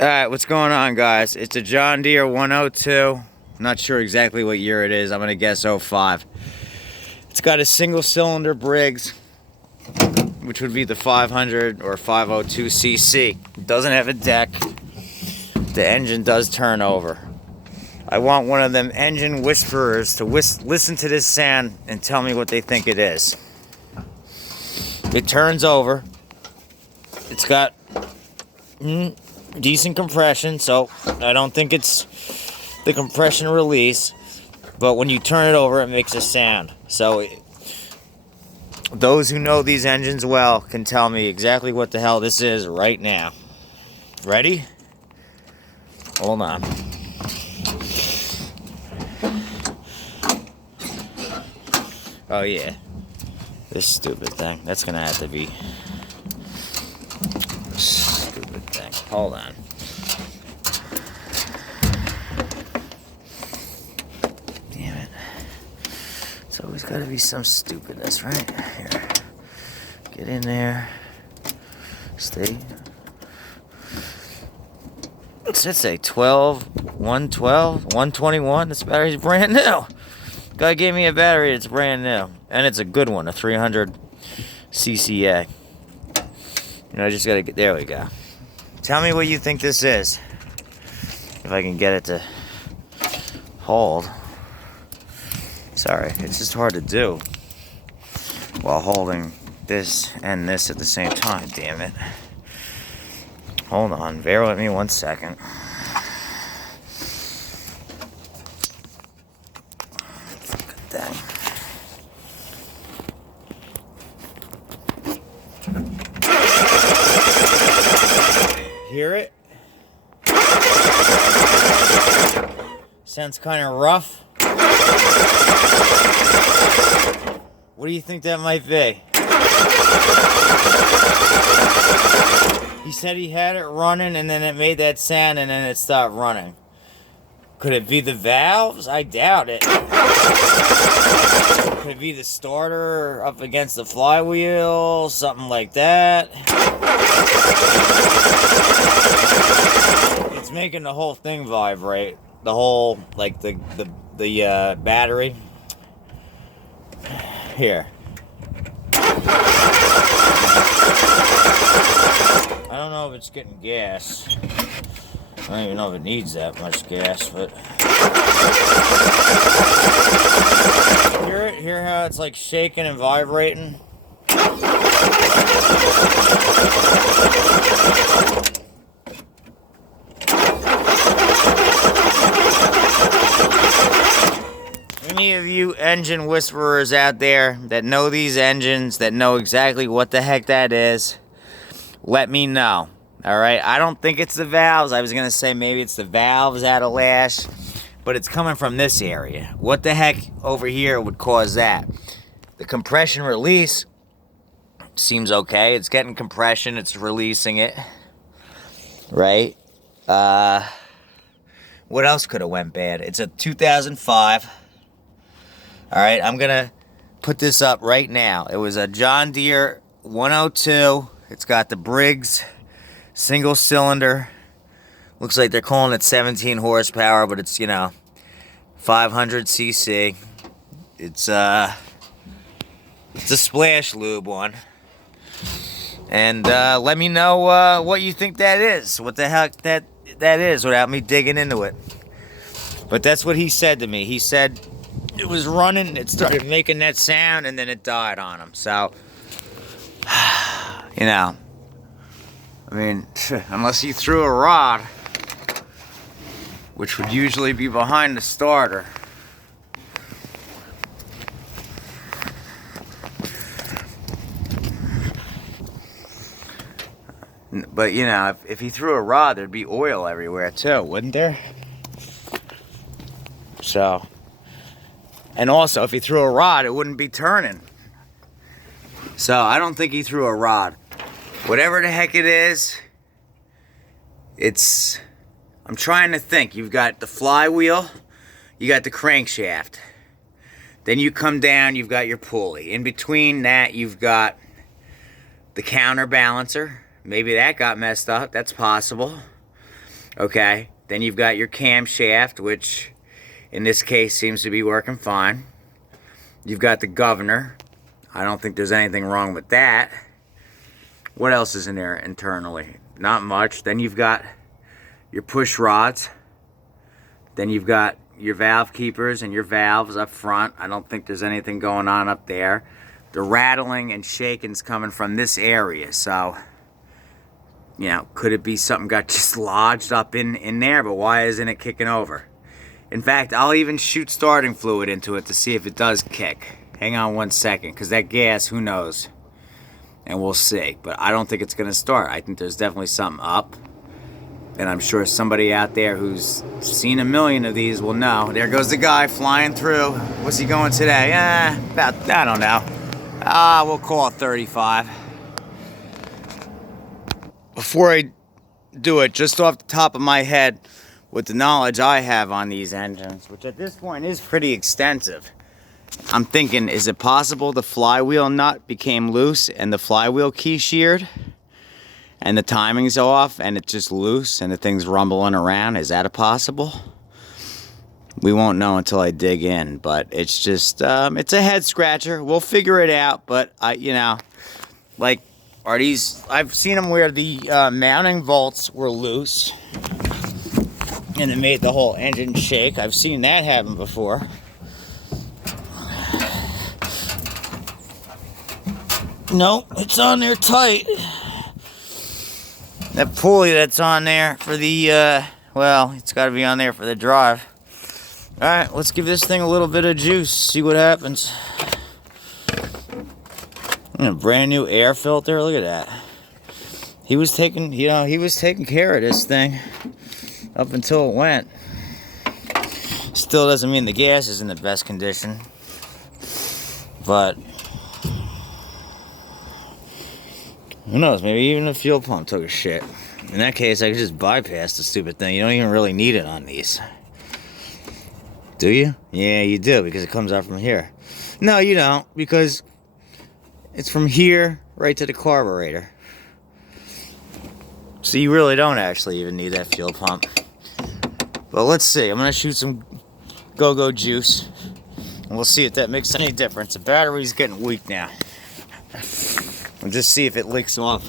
Alright, what's going on, guys? It's a John Deere 102. Not sure exactly what year it is. I'm going to guess '05. It's got a single cylinder Briggs, which would be the 500 or 502cc. It doesn't have a deck. The engine does turn over. I want one of them engine whisperers to listen to this sound and tell me what they think it is. It turns over. It's got decent compression, so I don't think it's the compression release, but when you turn it over, it makes a sound. So those who know these engines well can tell me exactly what the hell this is right now. Ready? Hold on. Oh yeah, this stupid thing. That's gonna have to be stupid thing. Hold on. Damn it. It's always gotta be some stupidness, right? Here. Get in there. Stay. What's it say? 112, 121. This battery's brand new. Guy gave me a battery, it's brand new. And it's a good one, a 300 CCA. I just gotta get, there we go. Tell me what you think this is. If I can get it to hold. Sorry, it's just hard to do while holding this and this at the same time, damn it. Hold on, bear with me 1 second. Dang. Hear it? Sounds kind of rough. What do you think that might be? He said he had it running and then it made that sound and then it stopped running. Could it be the valves? I doubt it. Could it be the starter up against the flywheel? Something like that. It's making the whole thing vibrate. The whole, like the battery. Here. I don't know if it's getting gas. I don't even know if it needs that much gas, but hear it? Hear how it's like shaking and vibrating? Any of you engine whisperers out there that know these engines, that know exactly what the heck that is, let me know. Alright, I don't think it's the valves. I was going to say maybe it's the valves out of lash, but it's coming from this area. What the heck over here would cause that? The compression release seems okay. It's getting compression, it's releasing it. Right? What else could have went bad? It's a 2005. Alright, I'm going to put this up right now. It was a John Deere 102. It's got the Briggs single cylinder. Looks like they're calling it 17 horsepower, but it's, 500cc. It's a splash lube one. And let me know what you think that is. What the heck that is without me digging into it. But that's what he said to me. He said it was running, it started making that sound, and then it died on him. So, I mean, unless you threw a rod, which would usually be behind the starter. But, if he threw a rod, there'd be oil everywhere too, wouldn't there? So, and also, if he threw a rod, it wouldn't be turning. So, I don't think he threw a rod. Whatever the heck it is, I'm trying to think. You've got the flywheel, you got the crankshaft. Then you come down, you've got your pulley. In between that, you've got the counterbalancer. Maybe that got messed up. That's possible. Okay, then you've got your camshaft, which in this case seems to be working fine. You've got the governor. I don't think there's anything wrong with that. What else is in there internally? Not much. Then you've got your push rods. Then you've got your valve keepers and your valves up front. I don't think there's anything going on up there. The rattling and shaking's coming from this area, so you know, could it be something got just lodged up in there? But why isn't it kicking over? In fact, I'll even shoot starting fluid into it to see if it does kick. Hang on 1 second, because that gas, who knows? And we'll see. But I don't think it's going to start. I think there's definitely something up. And I'm sure somebody out there who's seen a million of these will know. There goes the guy flying through. What's he going today? About, I don't know. We'll call it 35. Before I do it, just off the top of my head, with the knowledge I have on these engines, which at this point is pretty extensive, I'm thinking, is it possible the flywheel nut became loose and the flywheel key sheared and the timing's off and it's just loose and the thing's rumbling around? Is that a possible? We won't know until I dig in, but it's just, it's a head scratcher. We'll figure it out, but you know, like, are these, I've seen them where the mounting bolts were loose and it made the whole engine shake. I've seen that happen before. Nope, it's on there tight. That pulley that's on there for the, well, it's got to be on there for the drive. Alright, let's give this thing a little bit of juice, see what happens. A brand new air filter, look at that. He was taking, you know, he was taking care of this thing up until it went. Still doesn't mean the gas is in the best condition. But who knows, maybe even the fuel pump took a shit. In that case, I could just bypass the stupid thing. You don't even really need it on these. Do you? Yeah, you do, because it comes out from here. No, you don't, because it's from here right to the carburetor. So you really don't actually even need that fuel pump. But let's see. I'm going to shoot some go-go juice. And we'll see if that makes any difference. The battery's getting weak now. We'll just see if it leaks off.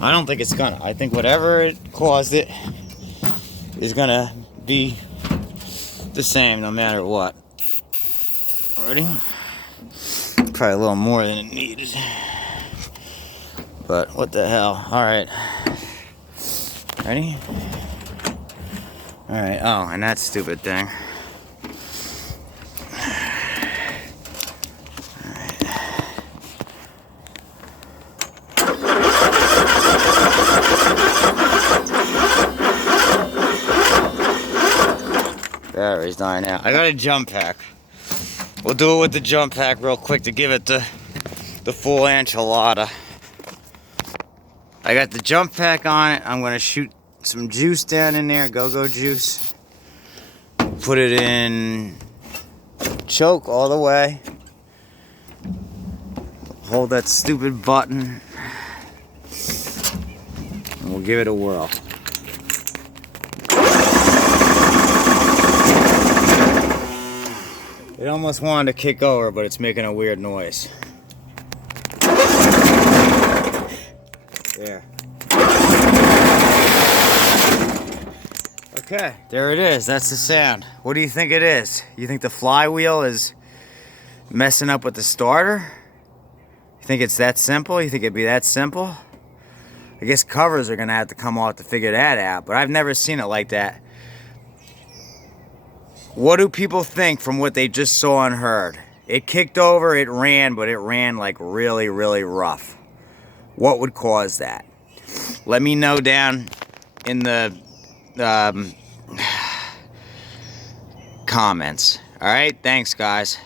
I don't think it's gonna. I think whatever it caused it is gonna be the same no matter what. Ready? Probably a little more than it needed. But what the hell? Alright. Ready? Alright. Oh, and that stupid thing. Battery's dying out. I got a jump pack. We'll do it with the jump pack real quick to give it the full enchilada. I got the jump pack on it. I'm gonna shoot some juice down in there, go-go juice. Put it in choke all the way. Hold that stupid button. And we'll give it a whirl. It almost wanted to kick over, but it's making a weird noise. There. Okay, there it is. That's the sound. What do you think it is? You think the flywheel is messing up with the starter? You think it's that simple? You think it'd be that simple? I guess covers are gonna have to come off to figure that out, but I've never seen it like that. What do people think from what they just saw and heard? It kicked over, it ran, but it ran like really, really rough. What would cause that? Let me know down in the comments. All right, thanks, guys.